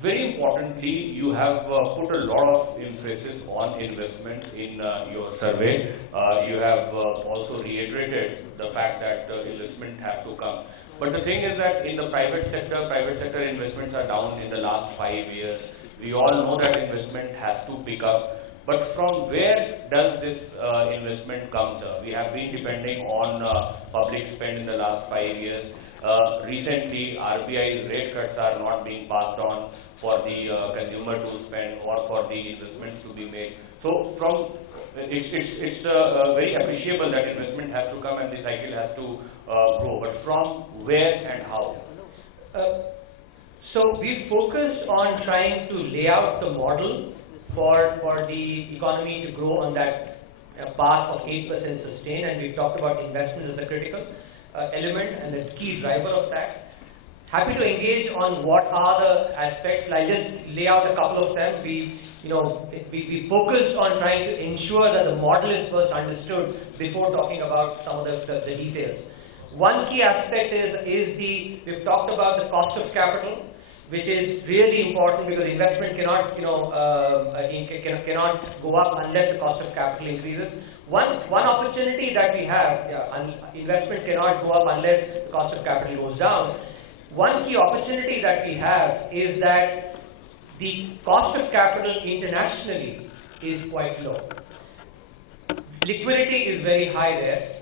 Very importantly, you have put a lot of emphasis on investment in your survey. You have also reiterated the fact that investment has to come. But the thing is that in the private sector investments are down in the last 5 years. We all know that investment has to pick up. But from where does this investment come, sir? We have been depending on public spend in the last 5 years. Recently, RBI's rate cuts are not being passed on for the consumer to spend or for the investments to be made. So, it's very appreciable that investment has to come and the cycle has to grow. But from where and how? So we focused on trying to lay out the model for the economy to grow on that path of 8% sustain, and we talked about investment as a critical element and the key driver of that. Happy to engage on what are the aspects. I'll just lay out a couple of them. We focused on trying to ensure that the model is first understood before talking about some of the details. One key aspect we've talked about the cost of capital, which is really important because investment cannot go up unless the cost of capital increases. One opportunity that we have, investment cannot go up unless the cost of capital goes down. One key opportunity that we have is that the cost of capital internationally is quite low. Liquidity is very high there,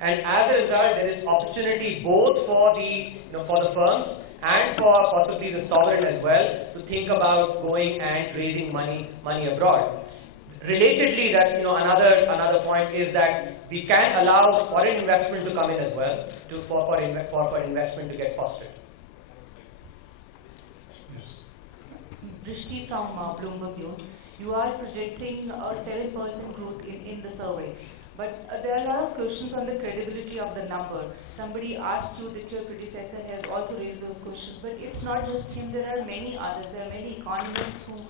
and as a result, there is opportunity both for the firms and for possibly the sovereign as well to think about going and raising money abroad. Relatedly, that another point is that we can allow foreign investment to come in as well for investment to get fostered. Drishti from Bloomberg News. You are projecting a 7% growth in the survey. But there are a lot of questions on the credibility of the number. Somebody asked you that your predecessor has also raised those questions, but it's not just him, there are many others. There are many economists who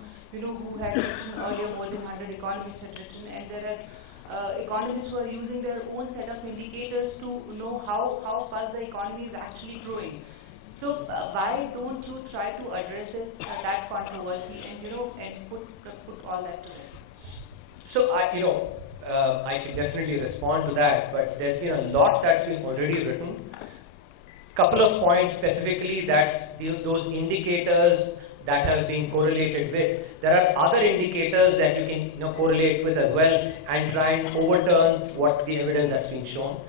had written earlier, more than 100 economists had written, and there are economists who are using their own set of indicators to know how fast the economy is actually growing. So why don't you try to address that controversy and put all that to rest? So I can definitely respond to that, but there's been a lot that's been already written. Couple of points specifically that those indicators that have been correlated with. There are other indicators that you can correlate with as well and try and overturn what the evidence has been shown.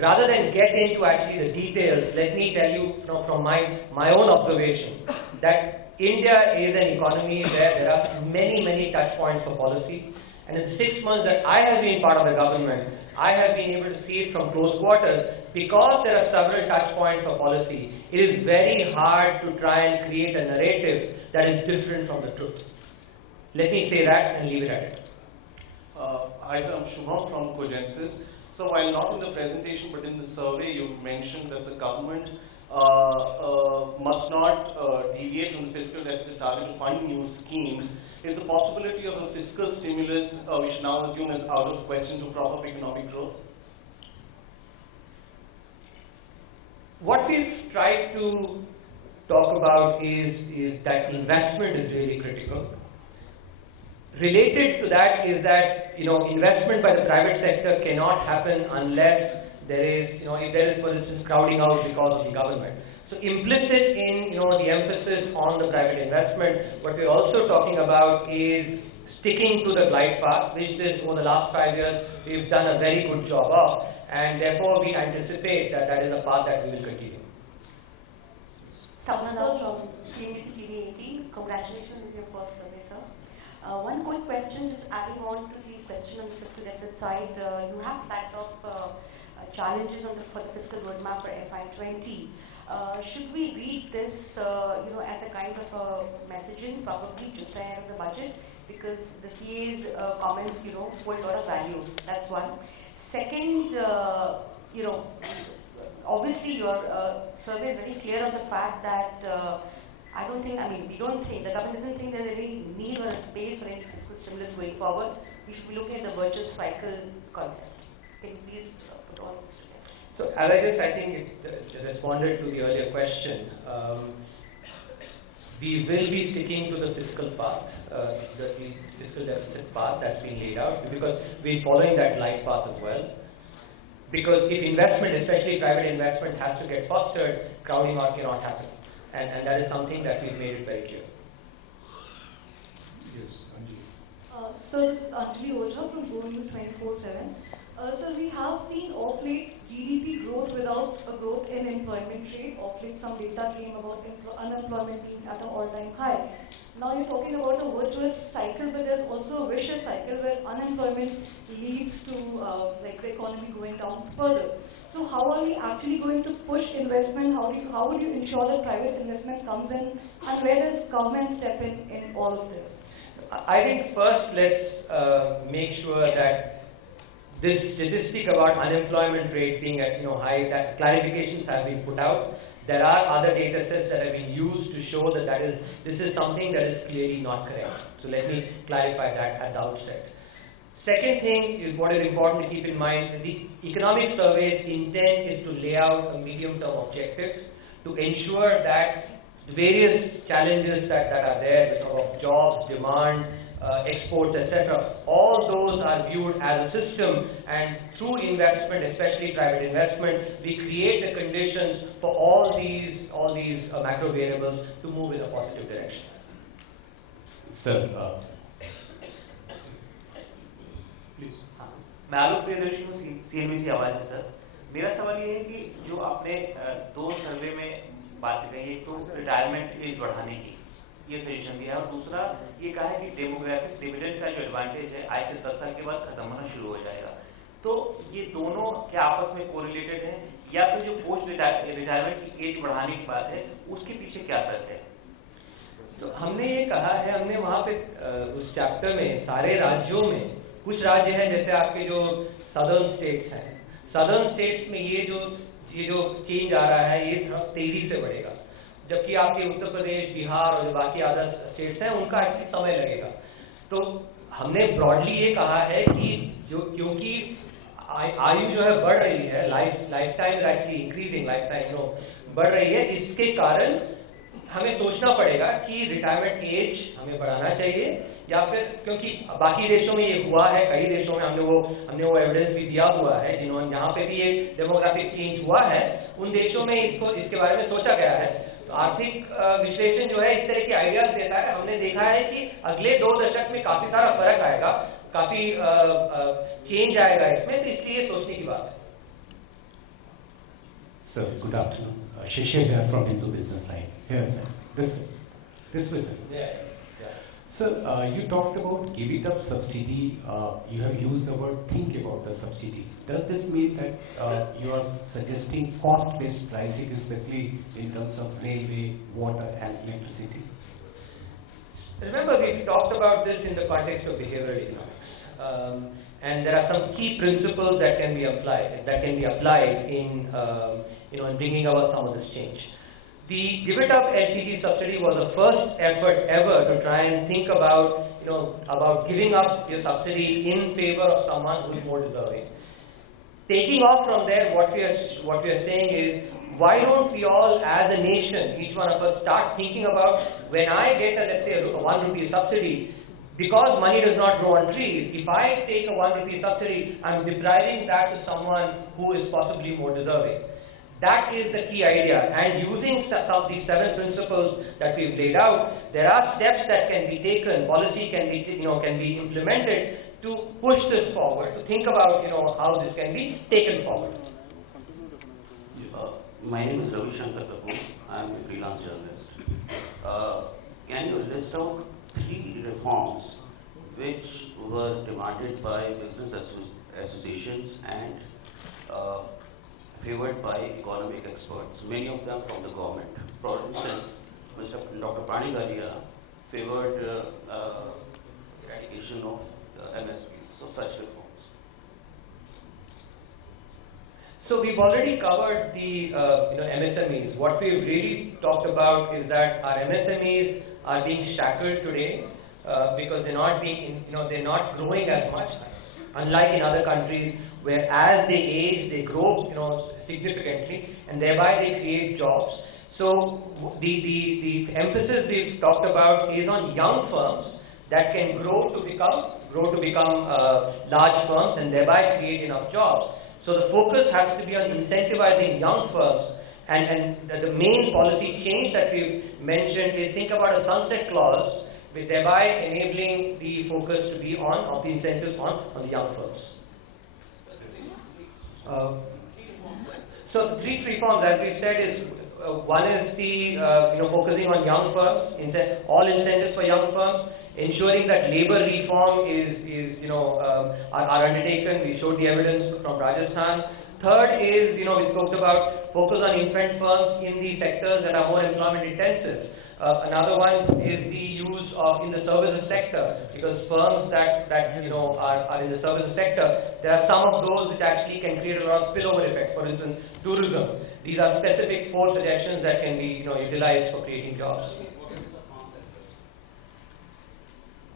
Rather than get into actually the details, let me tell you from my own observation that India is an economy where there are many touch points for policy. And in the 6 months that I have been part of the government, I have been able to see it from close quarters. Because there are several touch points for policy, it is very hard to try and create a narrative that is different from the truth. Let me say that and leave it at it. Hi, I'm Shubham from Cogensis. So while not in the presentation but in the survey, you mentioned that the government must not deviate from the fiscal deficit target to fund new schemes. Is the possibility of a fiscal stimulus, we should now assume, is out of question to prop up economic growth? What we've tried to talk about is that investment is really critical. Related to that is that investment by the private sector cannot happen unless there is if there is, for instance, crowding out because of the government. So implicit in the emphasis on the private investment, what we're also talking about is sticking to the glide path, which is over the last 5 years we've done a very good job of, and therefore we anticipate that is a path that we will continue. Nirmala from TV18, congratulations on your first survey, sir. One quick question, just adding on to the question on the fiscal deficit side. You have stacked off challenges for the fiscal roadmap for FY20. Should we read this, as a kind of a messaging, probably just ahead of the budget, because the CA's comments, hold a lot of value. That's one. Second, obviously your survey is very clear on the fact that we don't think, the government doesn't think there's any need or a space for any fiscal stimulus going forward. We should be looking at the virtuous cycle concept. Can you please put all this together? So as I think it responded to the earlier question, we will be sticking to the fiscal path, the fiscal deficit path that's been laid out, because we're following that glide path as well. Because if investment, especially private investment, has to get fostered, crowding out cannot happen. And that is something that we've made it very clear. Yes, Anjali. So this is Anjali Ojha from Go News 24/7. So we have seen of late GDP growth without a growth in employment rate. Of late some data came about unemployment being at an all-time high. Now you're talking about a virtuous cycle, but there's also a vicious cycle where unemployment leads to the economy going down further. So how are we actually going to push investment? How would you ensure that private investment comes in, and where does government step in all of this? I think first let's make sure that this statistic about unemployment rate being at high, that clarifications have been put out. There are other data sets that have been used to show that this is something that is clearly not correct. So let me clarify that at the outset. Second thing is what is important to keep in mind. The economic survey's intent is to lay out a medium-term objective to ensure that various challenges that are there, of jobs, demand, exports, etc., all those are viewed as a system, and through investment, especially private investment, we create the conditions for all these macro variables to move in a positive direction. Sir, Please. मैं आलोक प्रियदर्शी हूँ, CNBC आवाज है sir. मेरा सवाल ये है कि जो आपने दो सर्वे में बात कही, एक तो रिटायरमेंट एज बढ़ाने की ये सजेशन दिया है, और दूसरा ये कहा है कि डेमोग्राफिक डिविडेंड का जो एडवांटेज है आज से 10 साल के बाद खत्म होना शुरू हो जाएगा। तो ये दोनों क्या आपस में कोरिलेटेड है, या फिर जो पोस्ट रिटायरमेंट की एज बढ़ाने की बात है उसके पीछे क्या तर्क है? तो हमने ये कहा है, हमने वहाँ पे उस चैप्टर में सारे राज्यों में, कुछ राज्य हैं जैसे आपके जो सदर्न स्टेट्स हैं, सदर्न स्टेट्स में ये जो चेंज आ रहा है ये थोड़ा तेजी से बढ़ेगा, जबकि आपके उत्तर प्रदेश, बिहार और जो बाकी अदर स्टेट्स हैं उनका एक्चुअली समय लगेगा। तो हमने ब्रॉडली ये कहा है कि क्योंकि आयु जो है बढ़ रही है, life time actually increasing, life time बढ़ रही है, इसके कारण हमें सोचना पड़ेगा कि रिटायरमेंट एज हमें बढ़ाना चाहिए या फिर, क्योंकि बाकी देशों में ये हुआ है, कई देशों में हमने वो एविडेंस भी दिया हुआ है जिन्होंने जहाँ पे भी एक डेमोग्राफिक चेंज हुआ है, उन देशों में इसके बारे में सोचा गया है। तो आर्थिक विश्लेषण जो है इस तरह के आइडियाज देता है। हमने देखा है कि अगले 2 दशक में काफी सारा फर्क आएगा, काफी चेंज आएगा इसमें, तो इसलिए सोचने की बात है। Sir, good afternoon. Shishir here from Hindu Business Line. Here, sir. This way, sir. Yeah. Sir, you talked about giving up subsidy. You have used the word think about the subsidy. Does this mean that you are suggesting cost-based pricing, especially in terms of railway, water, and electricity? Remember, we talked about this in the context of behavioral economics, and there are some key principles that can be applied in in bringing about some of this change. The Give It Up LPG subsidy was the first effort ever to try and think about about giving up your subsidy in favor of someone who is more deserving. Taking off from there, what we are saying is, why don't we all, as a nation, each one of us, start thinking about, when I get let's say a 1 rupee subsidy, because money does not grow on trees, if I take a 1 rupee subsidy, I'm depriving that to someone who is possibly more deserving. That is the key idea, and using some of these 7 principles that we've laid out, there are steps that can be taken, policy can be implemented to push this forward, to think about how this can be taken forward. My name is Ravi Shankar Kapoor. I am a freelance journalist. Can you list out 3 reforms which were demanded by business associations and favored by economic experts, many of them from the government? For instance, Dr. Panigaria favored eradication of MSPs, so such reforms. So we've already covered the MSMEs. What we've really talked about is that our MSMEs are being shackled today because they're not they're not growing as much, unlike in other countries where as they age they grow significantly and thereby they create jobs. So the emphasis we've talked about is on young firms that can grow to become large firms and thereby create enough jobs. So the focus has to be on incentivizing young firms, and the main policy change that we've mentioned is think about a sunset clause, with thereby enabling the focus to be on the incentives on the young firms. So the 3 reforms, as we said, is one is the focusing on young firms, all incentives for young firms, ensuring that labor reform are undertaken. We showed the evidence from Rajasthan. Third is, we spoke about focus on infant firms in the sectors that are more employment intensive. Another one is the use of in the services sector, because firms that are in the services sector, there are some of those which actually can create a lot of spillover effect. For instance, tourism. These are specific 4 suggestions that can be utilized for creating jobs.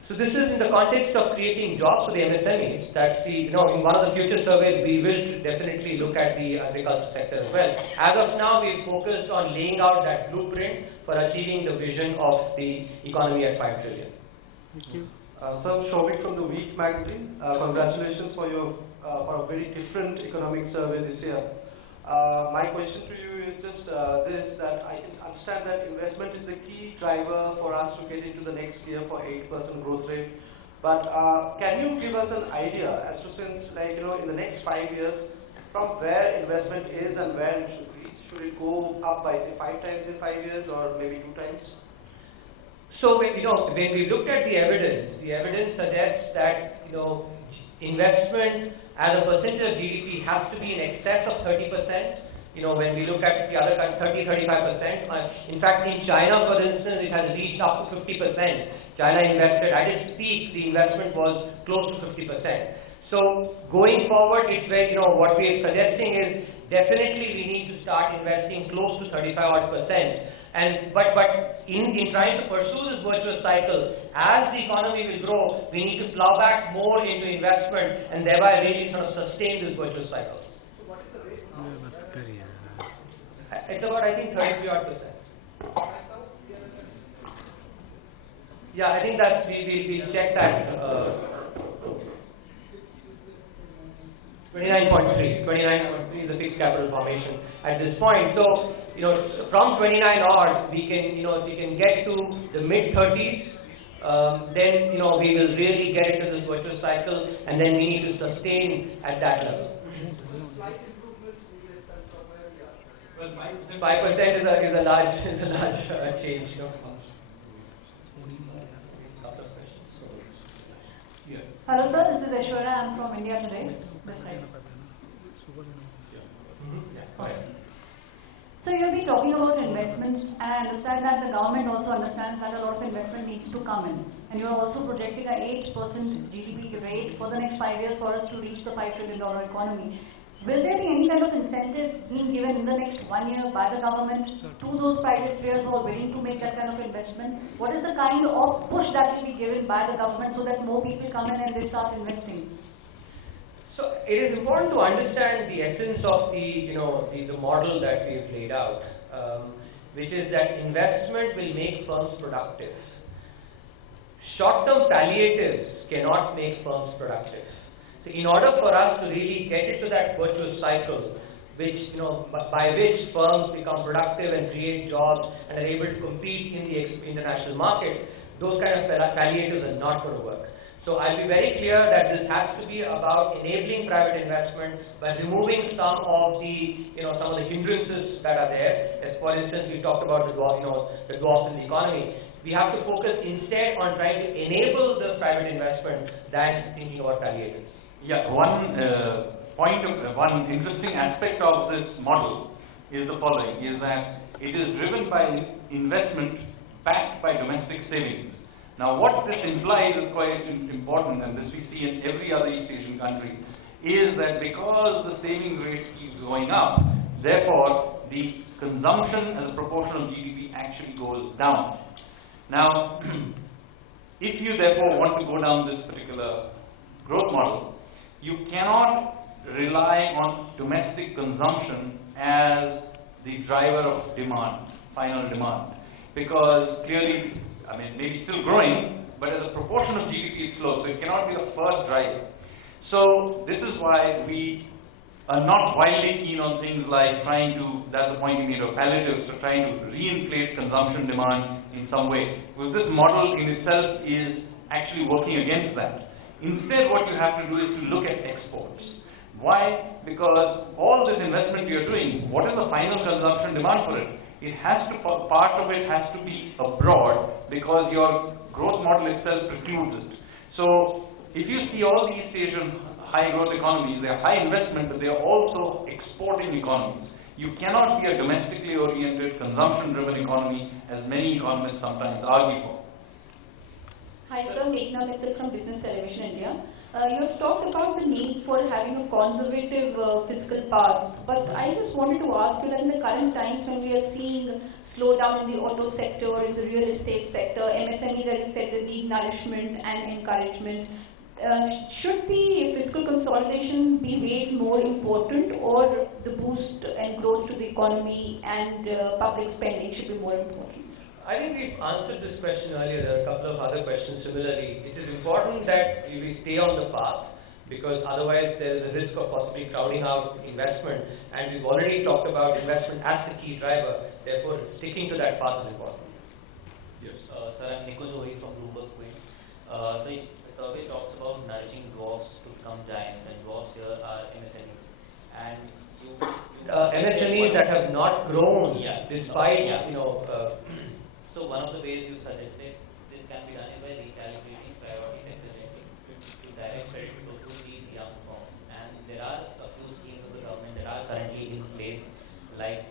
So this is in the context of creating jobs for the MSMEs. That's in one of the future surveys we will definitely look at the agriculture sector as well. As of now, we've focused on laying out that blueprint for achieving the vision of the economy at 5 trillion. Thank you. So I'm Shobik from the Week magazine. Congratulations for a very different economic survey this year. My question to you is just this, that I can understand that investment is the key driver for us to get into the next year for 8% growth rate. But can you give us an idea as to since in the next 5 years, from where investment is and where it should reach? Should it go up by say 5 times in 5 years or maybe 2 times? So when we looked at the evidence suggests that investment as a percentage of GDP has to be in excess of 30%. when we look at the other countries, 30-35%. In fact, in China, for instance, it has reached up to 50%. China invested, at its peak, the investment was close to 50%. So going forward, it's where, what we are suggesting is definitely we need to start investing close to 35%. But in trying to pursue this virtuous cycle, as the economy will grow, we need to plow back more into investment and thereby really sort of sustain this virtuous cycle. So what is the rate now? It's about, I think, 33%. Yeah, I think that we'll check that. 29.3 is the fixed capital formation at this point. So, from 29 odd, we can, if we can get to the mid 30s, then, we will really get into this virtuous cycle, and then we need to sustain at that level. 5% is a large change. Hello sir, this is Aishwarya. I'm from India Today. So you'll be talking about investments, and I understand that the government also understands that a lot of investment needs to come in. And you're also projecting a 8% GDP rate for the next 5 years for us to reach the $5 trillion economy. Will there be any kind of incentive being given in the next 1 year by the government to those private players who are willing to make that kind of investment? What is the kind of push that will be given by the government so that more people come in and they start investing? So it is important to understand the essence of the model that we have laid out, which is that investment will make firms productive. Short-term palliatives cannot make firms productive. So in order for us to really get into that virtuous cycle, which by which firms become productive and create jobs and are able to compete in the international market, those kind of palliatives are not going to work. So I'll be very clear that this has to be about enabling private investment by removing some of the hindrances that are there. As for instance, we talked about the dwarfs in the economy. We have to focus instead on trying to enable the private investment than thinking about palliatives. Yeah, one interesting aspect of this model is the following: is that it is driven by investment backed by domestic savings. Now, what this implies is quite important, and this we see in every other East Asian country, is that because the savings rate keeps going up, therefore the consumption as a proportion of GDP actually goes down. Now, if you therefore want to go down this particular growth model, you cannot rely on domestic consumption as the driver of demand, final demand, because clearly, maybe still growing, but as a proportion of GDP it's low, so it cannot be the first driver. So this is why we are not wildly keen on things like trying to, that's the point you made of palliatives, so trying to reinflate consumption demand in some way. Because this model in itself is actually working against that. Instead, what you have to do is to look at exports. Why? Because all this investment you're doing, what is the final consumption demand for it? It has to, part of it has to be abroad because your growth model itself precludes it. So if you see all these Asian high growth economies, they are high investment, but they are also exporting economies. You cannot be a domestically oriented, consumption driven economy as many economists sometimes argue for. Hi sir, Maiden from Business Television India. You have talked about the need for having a conservative fiscal path, but I just wanted to ask you that in the current times when we are seeing slowdown in the auto sector, in the real estate sector, MSMEs, as you said, the need nourishment and encouragement, should the fiscal consolidation be made more important, or the boost and growth to the economy and public spending should be more important? I think we've answered this question earlier. There are a couple of other questions similarly. It is important that we stay on the path, because otherwise there is a risk of possibly crowding out investment, and we've already talked about investment as the key driver. Therefore, sticking to that path is important. Yes. Sir, I'm Nico Joey from Bloomberg Quint. So the survey talks about nourishing dwarfs to become giants, and dwarfs here are MSMEs. And MSMEs that have not grown despite, so one of the ways you suggested this can be done is by recalibrating priority sector lending to direct credit to these young firms. And there are a few schemes of the government that are currently in place, like